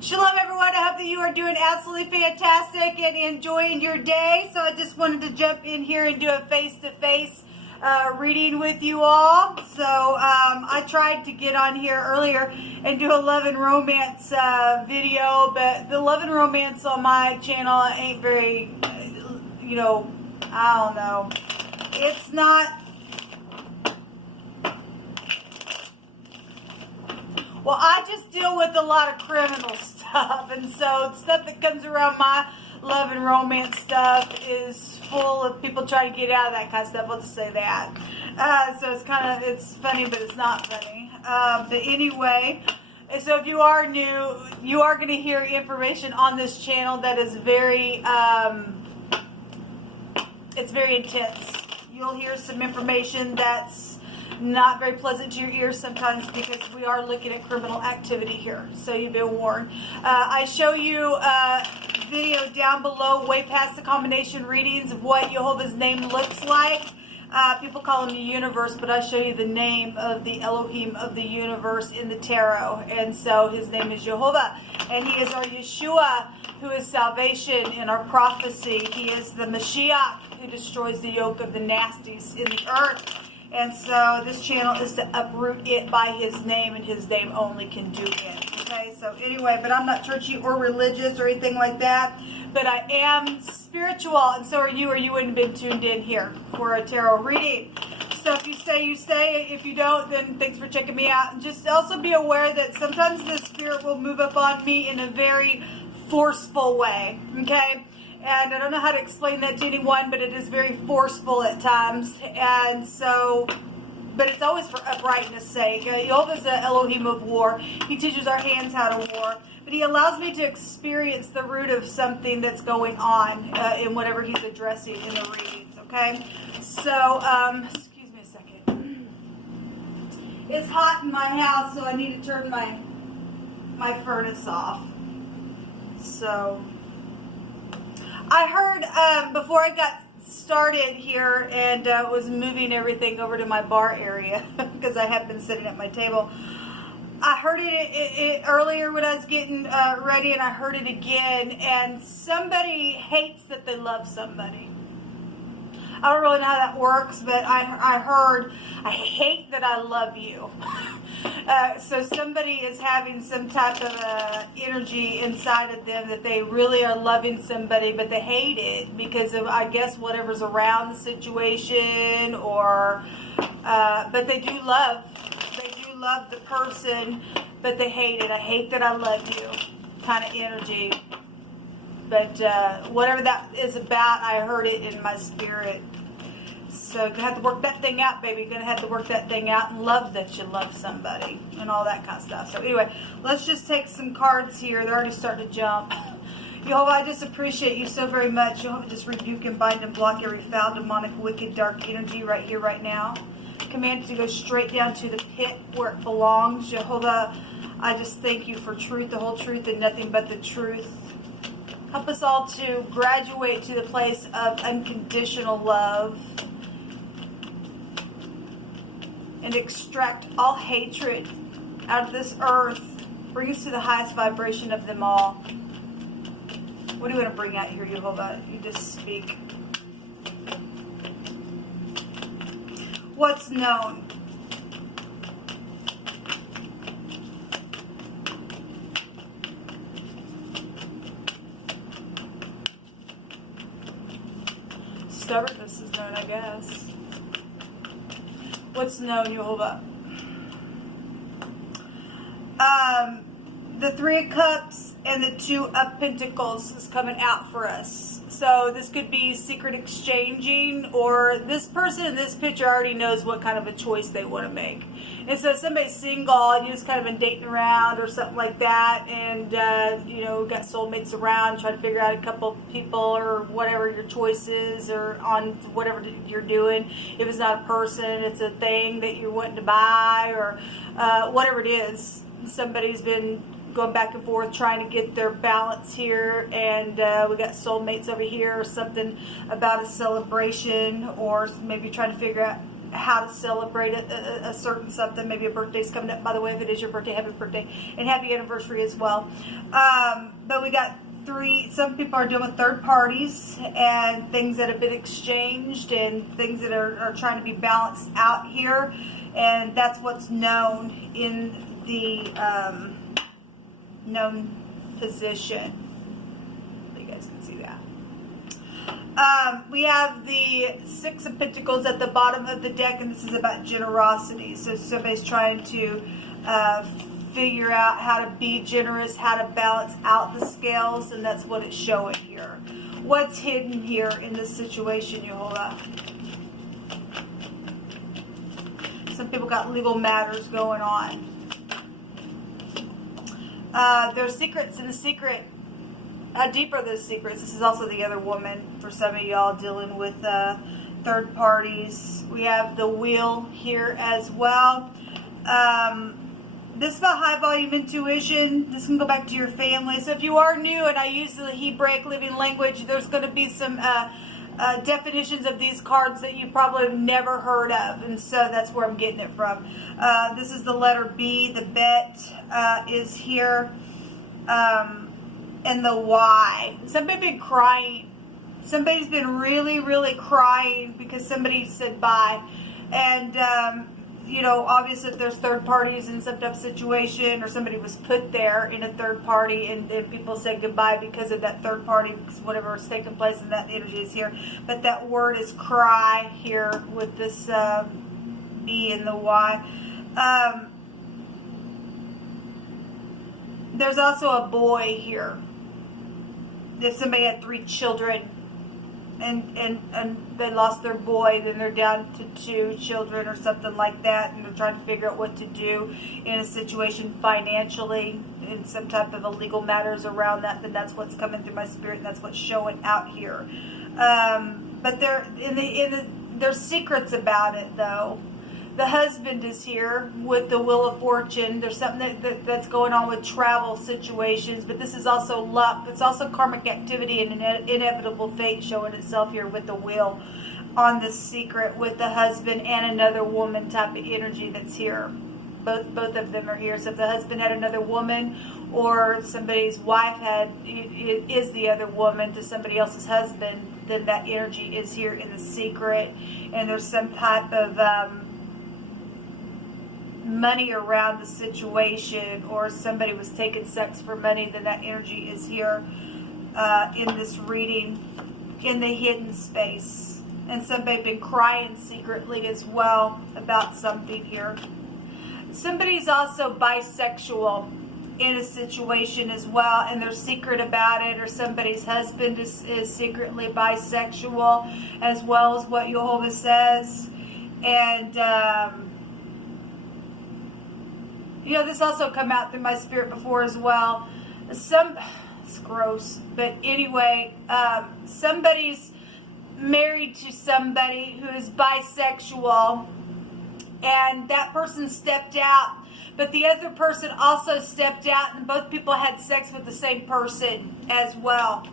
Shalom everyone, I hope that you are doing absolutely fantastic and enjoying your day. So I just wanted to jump in here and do a face-to-face reading with you all. So I tried to get on here earlier and do a love and romance video, but the love and romance on my channel ain't very, you know, I don't know. It's not... Well, I just deal with a lot of criminal stuff, and so stuff that comes around my love and romance stuff is full of people trying to get out of that kind of stuff. I'll just say that. So it's funny, but it's not funny. But anyway, so if you are new, you are going to hear information on this channel that is very, it's very intense. You'll hear some information that's not very pleasant to your ears sometimes because we are looking at criminal activity here. So you've been warned. I show you a video down below, way past the combination readings of what Jehovah's name looks like. People call him the universe, but I show you the name of the Elohim of the universe in the tarot. And so his name is Jehovah. And he is our Yeshua, who is salvation in our prophecy. He is the Mashiach, who destroys the yoke of the nasties in the earth. And so this channel is to uproot it by his name, and his name only can do it. Okay, so anyway, but I'm not churchy or religious or anything like that. But I am spiritual, and so are you, or you wouldn't have been tuned in here for a tarot reading. So if you stay, you stay. If you don't, then thanks for checking me out. And just also be aware that sometimes the spirit will move up on me in a very forceful way. Okay? And I don't know how to explain that to anyone, but it is very forceful at times. And so, but it's always for uprightness' sake. Jehovah's the Elohim of war. He teaches our hands how to war. But he allows me to experience the root of something that's going on in whatever he's addressing in the readings, okay? So, excuse me a second. It's hot in my house, so I need to turn my furnace off. So... I heard before I got started here and was moving everything over to my bar area because I have been sitting at my table. I heard it earlier when I was getting ready, and I heard it again. And somebody hates that they love somebody. I don't really know how that works, but I heard, I hate that I love you. So somebody is having some type of energy inside of them that they really are loving somebody, but they hate it because of, I guess, whatever's around the situation, or, but they do love the person, but they hate it. I hate that I love you kind of energy. But whatever that is about, I heard it in my spirit. So you're going to have to work that thing out, baby. You're going to have to work that thing out and love that you love somebody and all that kind of stuff. So anyway, let's just take some cards here. They're already starting to jump. Jehovah, I just appreciate you so very much. Jehovah, just rebuke and bind and block every foul, demonic, wicked, dark energy right here, right now. Command it to go straight down to the pit where it belongs. Jehovah, I just thank you for truth, the whole truth, and nothing but the truth. Help us all to graduate to the place of unconditional love and extract all hatred out of this earth. Bring us to the highest vibration of them all. What do you want to bring out here, Jehovah? You just speak. What's known? Stubbornness is known, I guess. What's known, Jehovah? The Three of Cups and the Two of Pentacles is coming out for us. So this could be secret exchanging, or this person in this picture already knows what kind of a choice they want to make. And so somebody's single and you just kind of been dating around or something like that, and you know, got soulmates around, trying to figure out a couple people or whatever your choice is, or on whatever you're doing. If it's not a person, it's a thing that you're wanting to buy, or whatever it is. Somebody's been going back and forth trying to get their balance here, and we got soulmates over here, or something about a celebration, or maybe trying to figure out how to celebrate a certain something. Maybe a birthday's coming up. By the way, if it is your birthday, happy birthday and happy anniversary as well. But we got some people are dealing with third parties and things that have been exchanged and things that are trying to be balanced out here. And that's what's known in the known position. You guys can see that. We have the Six of Pentacles at the bottom of the deck, and this is about generosity. So somebody's trying to figure out how to be generous, how to balance out the scales, and that's what it's showing here. What's hidden here in this situation, Yehovah? Some people got legal matters going on. There's secrets in the secret. How deep are those secrets? This is also the other woman for some of y'all dealing with third parties. We have the Wheel here as well. This is about high volume intuition. This can go back to your family. So if you are new and I use the Hebraic living language, there's going to be some definitions of these cards that you probably have never heard of. And so that's where I'm getting it from. This is the letter B. The bet is here. And the Y. Somebody's been crying. Somebody's been really, really crying because somebody said bye. And, you know, obviously if there's third parties in some type of situation or somebody was put there in a third party and people said goodbye because of that third party, because whatever is taking place and that energy is here. But that word is cry here with this B and the Y. There's also a boy here. If somebody had 3 children and they lost their boy, then they're down to 2 children or something like that, and they're trying to figure out what to do in a situation financially in some type of illegal matters around that, then that's what's coming through my spirit, and that's what's showing out here. But there's secrets about it, though. The husband is here with the Wheel of Fortune. There's something that's going on with travel situations, but this is also luck. It's also karmic activity and an inevitable fate showing itself here with the Wheel on the secret with the husband and another woman type of energy that's here. Both of them are here. So if the husband had another woman or somebody's wife is the other woman to somebody else's husband, then that energy is here in the secret. And there's some type of money around the situation, or somebody was taking sex for money, then that energy is here in this reading in the hidden space. And somebody been crying secretly as well about something here. Somebody's also bisexual in a situation as well, and they're secret about it, or somebody's husband is secretly bisexual as well as what Yehovah says. And you know, this also come out through my spirit before as well. It's gross, but anyway, somebody's married to somebody who is bisexual, and that person stepped out, but the other person also stepped out, and both people had sex with the same person as well.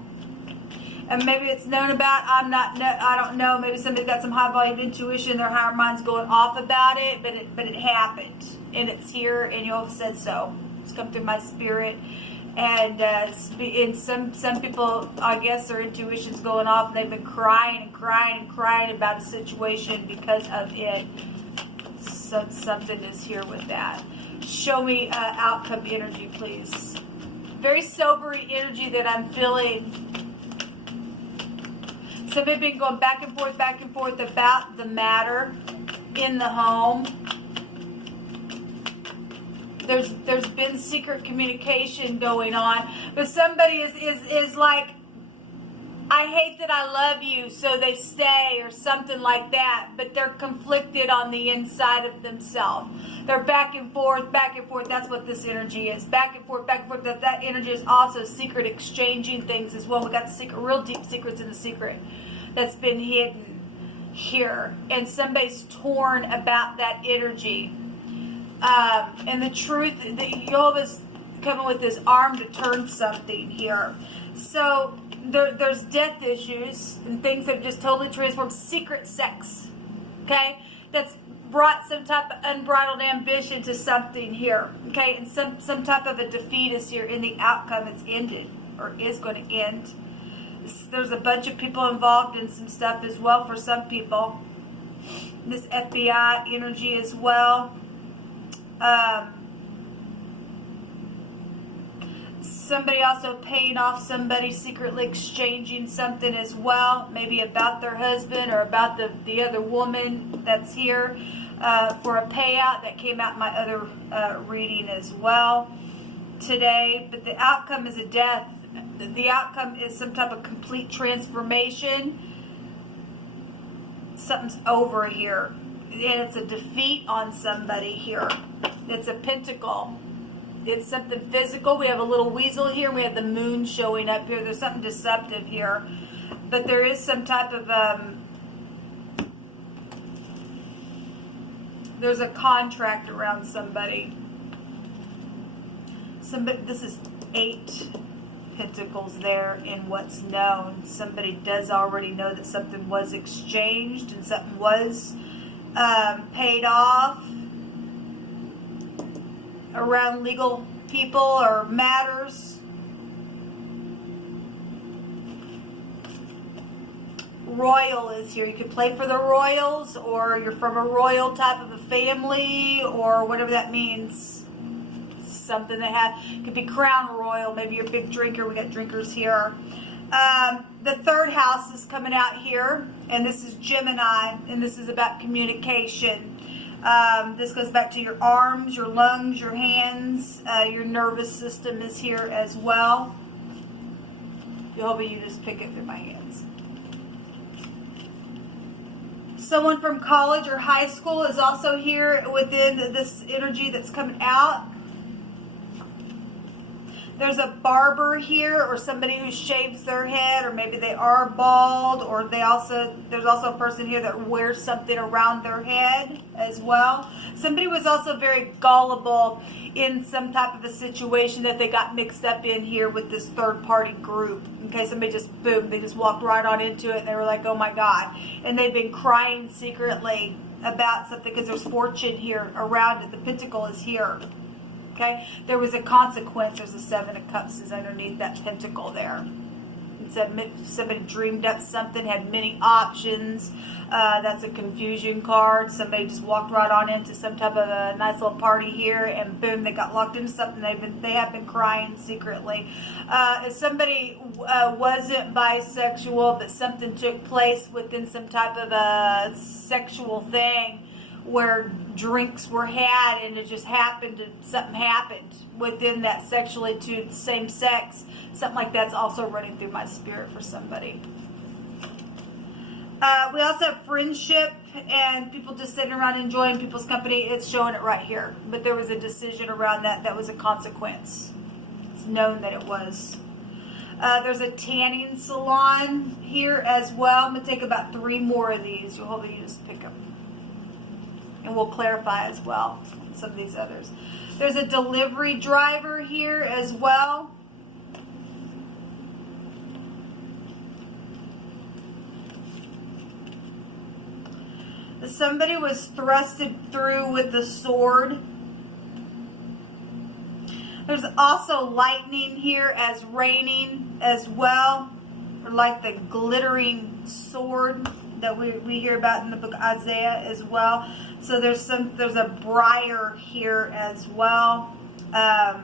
And maybe it's known about, I don't know, maybe somebody got some high volume intuition, their higher mind's going off about it, but it happened. And it's here, and you all said so. It's come through my spirit. And some people, I guess their intuition's going off, and they've been crying and crying and crying about a situation because of it. So something is here with that. Show me outcome energy, please. Very sobering energy that I'm feeling. So they've been going back and forth about the matter in the home. There's been secret communication going on, but somebody is like, I hate that I love you, so they stay, or something like that, but they're conflicted on the inside of themselves. They're back and forth, that's what this energy is, back and forth, that energy is also secret exchanging things as well. We got secret, real deep secrets in the secret that's been hidden here, and somebody's torn about that energy. And the truth, Yehovah's coming with this arm to turn something here. So there's death issues and things that have just totally transformed. Secret sex, okay? that's brought some type of unbridled ambition to something here, okay, and some type of a defeat is here in the outcome. It's ended or is going to end. There's a bunch of people involved in some stuff as well for some people. This FBI energy as well. Somebody also paying off somebody, secretly exchanging something as well, maybe about their husband or about the other woman that's here for a payout. That came out in my other reading as well today. But the outcome is a death. The outcome is some type of complete transformation. Something's over here. And it's a defeat on somebody here. It's a pentacle. It's something physical. We have a little weasel here. We have the moon showing up here. There's something deceptive here. But there is some type of, there's a contract around somebody. This is 8 pentacles there in what's known. Somebody does already know that something was exchanged and something was paid off around legal people or matters. Royal is here. You could play for the royals, or you're from a royal type of a family, or whatever that means. Something that could be crown royal. Maybe you're a big drinker. We got drinkers here. The third house is coming out here, and this is Gemini, and this is about communication. This goes back to your arms, your lungs, your hands, your nervous system is here as well. Jehovah, you just pick it through my hands. Someone from college or high school is also here within this energy that's coming out. There's a barber here, or somebody who shaves their head, or maybe they are bald, or there's also a person here that wears something around their head as well. Somebody was also very gullible in some type of a situation that they got mixed up in here with this third party group. Okay, somebody just, boom, they just walked right on into it, and they were like, oh my God. And they've been crying secretly about something because there's fortune here around it. The pentacle is here. Okay, there was a consequence. There's a 7 of Cups is underneath that pentacle there. It said somebody dreamed up something, had many options. That's a confusion card. Somebody just walked right on into some type of a nice little party here, and boom, they got locked into something. They have been crying secretly. If somebody wasn't bisexual, but something took place within some type of a sexual thing, where drinks were had and it just happened, something happened within that sexually to same sex, something like that's also running through my spirit for somebody. We also have friendship and people just sitting around enjoying people's company. It's showing it right here, but there was a decision around that was a consequence. It's known that it was. There's a tanning salon here as well. I'm going to take about 3 more of these. You'll hopefully just pick them. And we'll clarify as well some of these others. There's a delivery driver here as well. Somebody was thrusted through with the sword. There's also lightning here as raining as well, or like the glittering sword that we hear about in the book of Isaiah as well. So there's a briar here as well. That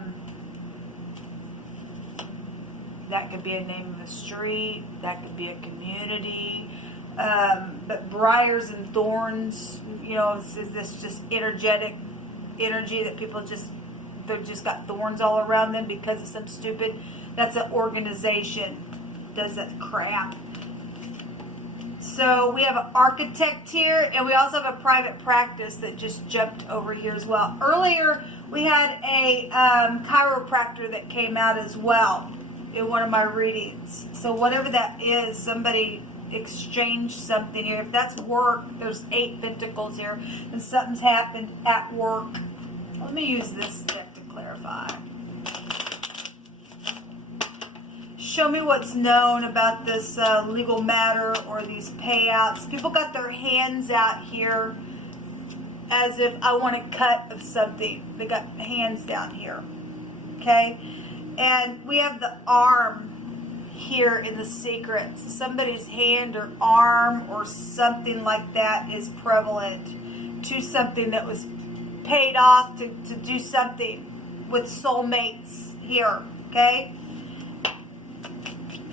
could be a name of a street. That could be a community. But briars and thorns, you know, is this just energetic energy that people they've just got thorns all around them because of some stupid, that's an organization does that crap. So we have an architect here, and we also have a private practice that just jumped over here as well. Earlier, we had a chiropractor that came out as well in one of my readings. So whatever that is, somebody exchanged something here. If that's work, there's 8 pentacles here, and something's happened at work. Let me use this deck to clarify. Show me what's known about this legal matter or these payouts. People got their hands out here as if I want a cut of something. They got hands down here. Okay? And we have the arm here in the secret. So somebody's hand or arm or something like that is prevalent to something that was paid off to do something with soulmates here. Okay?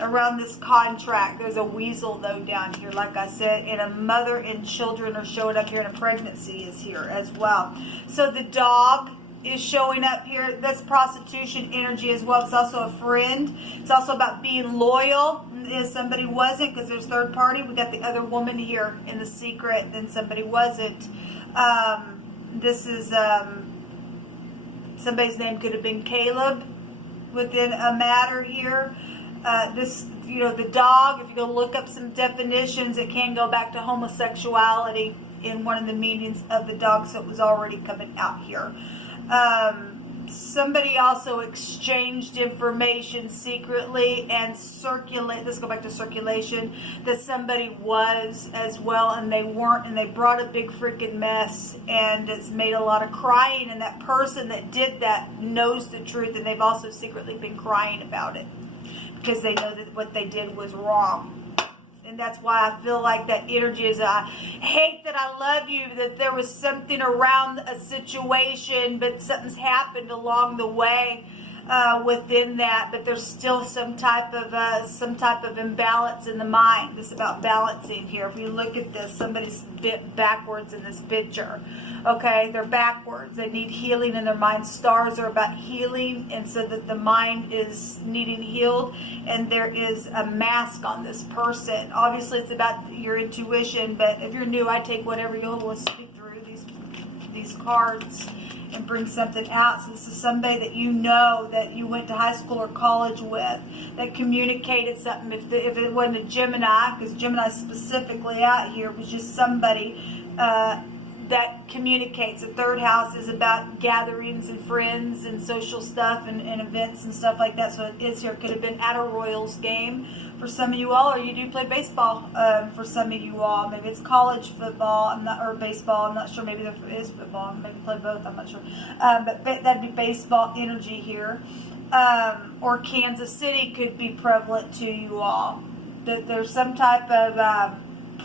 Around this contract. There's a weasel though down here, like I said, and a mother and children are showing up here, and a pregnancy is here as well. So the dog is showing up here. That's prostitution energy as well. It's also a friend. It's also about being loyal. If somebody wasn't, because there's third party, we got the other woman here in the secret, and somebody wasn't. This is somebody's name could have been Caleb within a matter here. This, you know, the dog, if you go look up some definitions, it can go back to homosexuality in one of the meanings of the dog, so it was already coming out here. Somebody also exchanged information secretly and circulate. Let's go back to circulation. That somebody was as well, and they weren't, and they brought a big freaking mess, and it's made a lot of crying. And that person that did that knows the truth, and they've also secretly been crying about it because they know that what they did was wrong. And that's why I feel like that energy is, I hate that I love you, that there was something around a situation, but something's happened along the way within that, but there's still some type of imbalance in the mind. It's about balancing here. If you look at this, somebody's bit backwards in this picture. Okay, they're backwards. They need healing in their mind. Stars are about healing, and so that the mind is needing healed, and there is a mask on this person. Obviously, it's about your intuition, but if you're new, I take whatever you will speak through these cards and bring something out. So this is somebody that you know, that you went to high school or college with, that communicated something. If it wasn't a Gemini, because Gemini specifically out here was just somebody that communicates. The third house is about gatherings and friends and social stuff and events and stuff like that. So it is here. It could have been at a Royals game for some of you all, or you do play baseball for some of you all. Maybe it's college football, or baseball. I'm not sure. Maybe there is football. Maybe play both. I'm not sure. But that'd be baseball energy here. Or Kansas City could be prevalent to you all. That there's some type of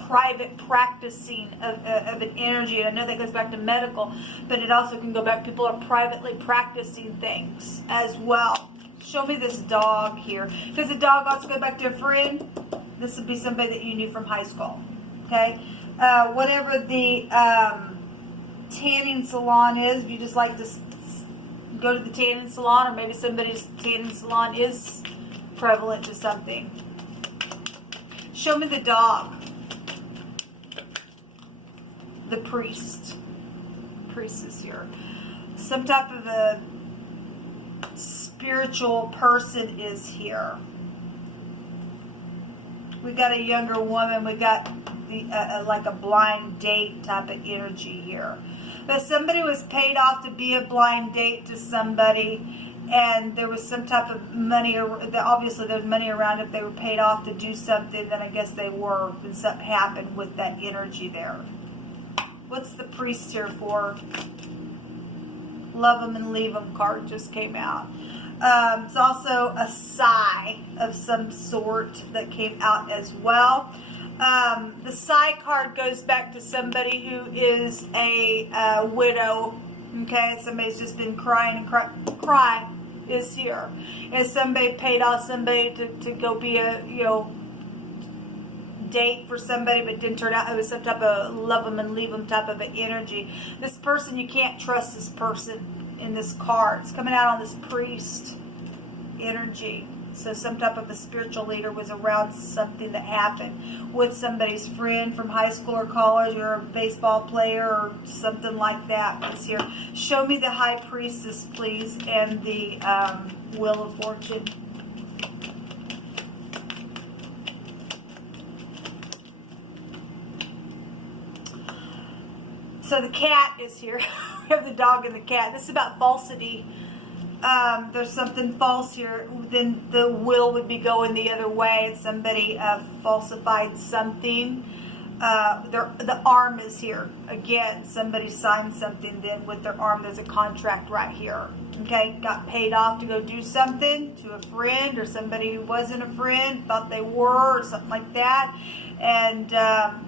private practicing of an energy. And I know that goes back to medical, but it also can go back. People are privately practicing things as well. Show me this dog here. Does the dog also go back to a friend? This would be somebody that you knew from high school. Okay? Whatever the tanning salon is, if you just like to go to the tanning salon, or maybe somebody's tanning salon is prevalent to something. Show me the dog. The priest. Priest is here. Some type of a spiritual person is here. We got a younger woman. We got the like a blind date type of energy here. But somebody was paid off to be a blind date to somebody, and there was some type of money. Obviously, there's money around. If they were paid off to do something, then I guess they were. And something happened with that energy there. What's the priest here for? Love them and leave them card just came out. It's also a sigh of some sort that came out as well. The sigh card goes back to somebody who is a widow. Okay, somebody's just been crying and cry is here. And somebody paid off somebody to go be a, date for somebody, but didn't turn out. It was some type of love them and leave them type of an energy. This person, you can't trust this person in this card. It's coming out on this priest energy. So some type of a spiritual leader was around something that happened with somebody's friend from high school or college, or a baseball player or something like that was here. Show me the high priestess, please, and the wheel of fortune. So the cat is here. We have the dog and the cat. This is about falsity. There's something false here. Then the will would be going the other way. Somebody falsified something. the arm is here. Again, somebody signed something then with their arm. There's a contract right here. Okay, got paid off to go do something to a friend or somebody who wasn't a friend, thought they were, or something like that. And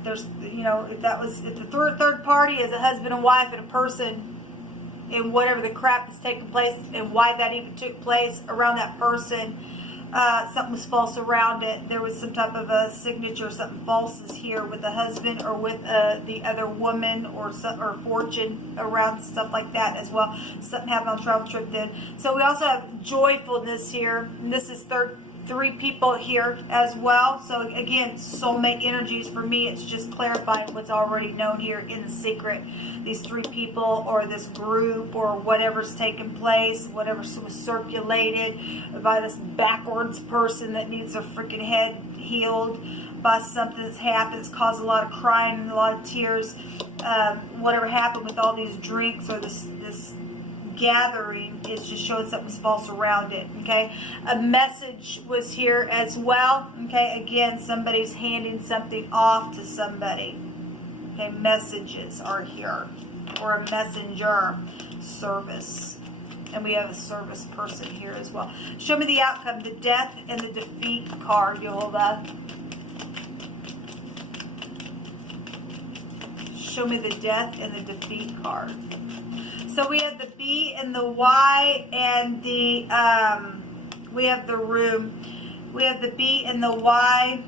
there's, you know, if the third party is a husband and wife and a person, and whatever the crap is taking place and why that even took place around that person, something was false around it. There was some type of a signature, something false is here with the husband or with the other woman or fortune around stuff like that as well. Something happened on travel trip then. So we also have joyfulness here. And this is three people here as well. So again, soulmate energies for me. It's just clarifying what's already known here in the secret. These three people or this group or whatever's taken place, whatever was circulated by this backwards person that needs their freaking head healed by something that's happened. It's caused a lot of crying and a lot of tears. Whatever happened with all these drinks or this gathering is just showing something's false around it. Okay, a message was here as well. Okay, again, somebody's handing something off to somebody. Okay, messages are here, or a messenger service, and we have a service person here as well. Show me the outcome, the death and the defeat card, Yehovah. Show me the death and the defeat card. So we have the B and the Y and the, we have the room. We have the B and the Y.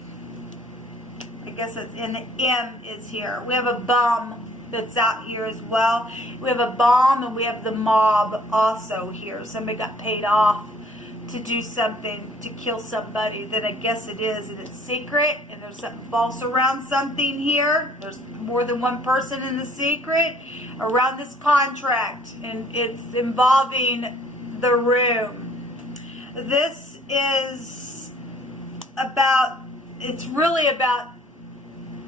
I guess it's, and the M is here. We have a bum that's out here as well. We have a bomb and we have the mob also here. Somebody got paid off to do something, to kill somebody. Then I guess it is, and it's secret, and there's something false around something here. There's more than one person in the secret around this contract, and it's involving the room. This is about, it's really about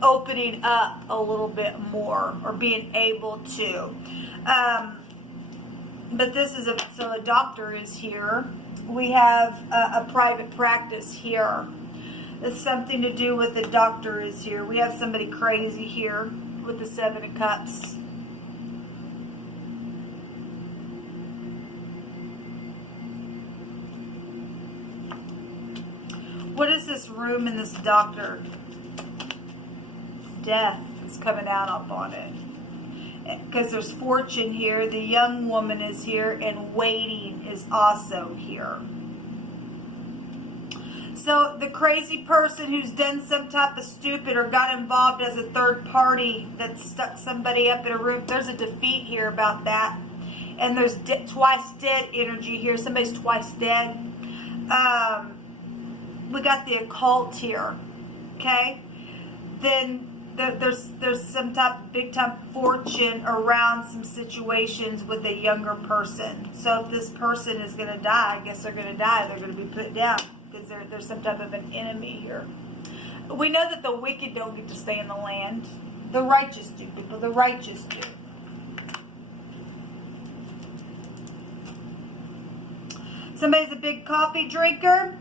opening up a little bit more or being able to. But this is so a doctor is here. We have a private practice here. It's something to do with the doctor is here. We have somebody crazy here with the Seven of Cups. What is this room in this doctor? Death is coming out up on it. Because there's fortune here, the young woman is here, and waiting is also here. So the crazy person who's done some type of stupid or got involved as a third party that stuck somebody up in a room, there's a defeat here about that. And there's twice dead energy here. Somebody's twice dead. We got the occult here. Okay? Then there's some type of big time fortune around some situations with a younger person. So if this person is going to die, I guess they're going to die. They're going to be put down because there's some type of an enemy here. We know that the wicked don't get to stay in the land. The righteous do, people. The righteous do. Somebody's a big coffee drinker.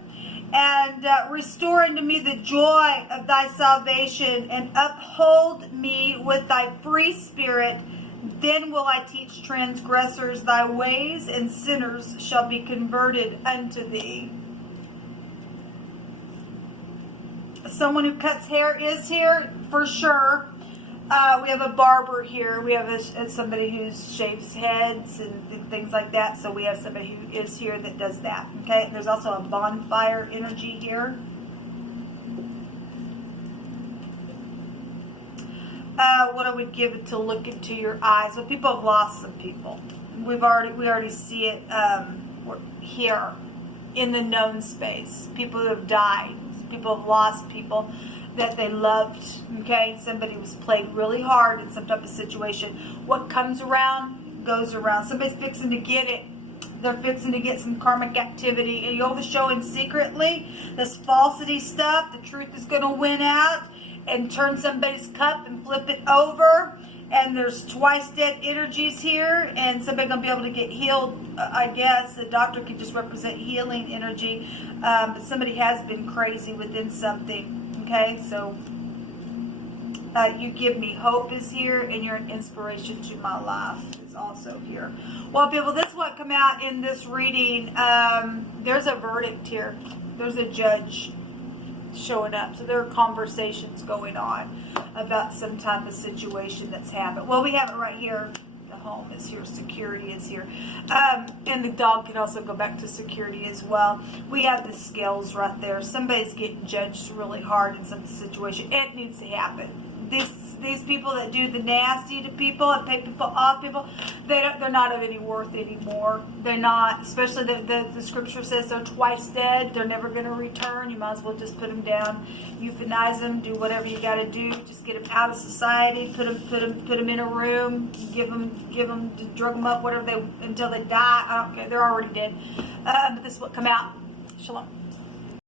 And restore unto me the joy of thy salvation, and uphold me with thy free spirit. Then will I teach transgressors thy ways, and sinners shall be converted unto thee. Someone who cuts hair is here, for sure. We have a barber here. We have somebody who shaves heads and things like that. So we have somebody who is here that does that. Okay. There's also a bonfire energy here. What I would give it to look into your eyes. Well, people have lost some people. We already see it here in the known space. People who have died. People have lost people that they loved. Okay, somebody was played really hard in some type of situation. What comes around goes around. Somebody's fixing to get it. They're fixing to get some karmic activity, and you're showing secretly this falsity stuff. The truth is going to win out and turn somebody's cup and flip it over. And there's twice dead energies here, and somebody's going to be able to get healed. I guess the doctor could just represent healing energy, but somebody has been crazy within something. Okay, so You give me hope is here, and you're an inspiration to my life is also here. Well, people, this is what come out in this reading. There's a verdict here. There's a judge showing up. So there are conversations going on about some type of situation that's happened. Well, we have it right here. The home is here. Security is here. And the dog can also go back to security as well. We have the scales right there. Somebody's getting judged really hard in some situation. It needs to happen. These people that do the nasty to people and pay people off people, they're not of any worth anymore. They're not, especially the scripture says they're twice dead. They're never going to return. You might as well just put them down, euthanize them, do whatever you got to do. Just get them out of society. Put them in a room. Give them, drug them up, whatever until they die. I don't care. They're already dead. But this will come out. Shalom.